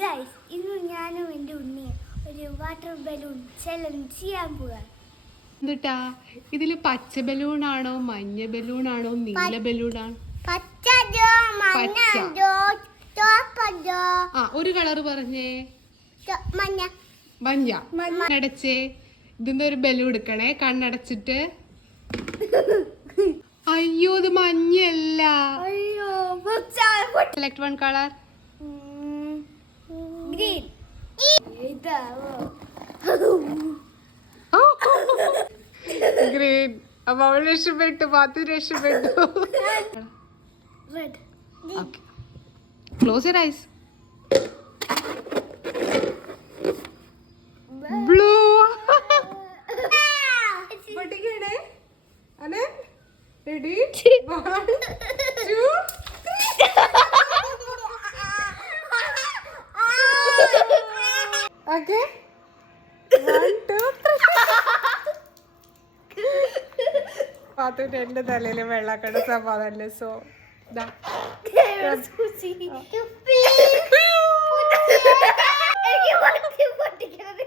Guys, ഇന്ന് ഞാനും എൻ്റെ ഉണ്ണിയും ഒരു വാട്ടർ ബലൂൺ ചലഞ്ച് ചെയ്യാൻ പോവാ. എന്നിട്ടാ ഇതില് പച്ച ബലൂണാണോ മഞ്ഞ ബലൂണാണോ നീല ബലൂണാണോ? പച്ചയോ മഞ്ഞയോ ചോപ്പയോ? ആ ഒരു കളർ പറഞ്ഞേ. മഞ്ഞ. മഞ്ഞ. കണ്ണടച്ചേ. ഇതിന്റെ ഒരു ബലൂൺ എടുക്കണേ കണ്ണടച്ചിട്ട്. അയ്യോ ഇത് മഞ്ഞല്ല. അയ്യോ select one colour. Green. Green. അപ്പൊ അവൾ രക്ഷപ്പെട്ടു, പാത്തു രക്ഷപ്പെട്ടു. Red. Okay. Close your eyes. Blue. പൊട്ടിക്കണേ. അനെ ready? 1 2 Okay. 1 2 പാത്തുവിന്റെ എന്റെ തലയില് വെള്ളക്കട സമാധാനം. സോ പൊട്ടിക്കണത്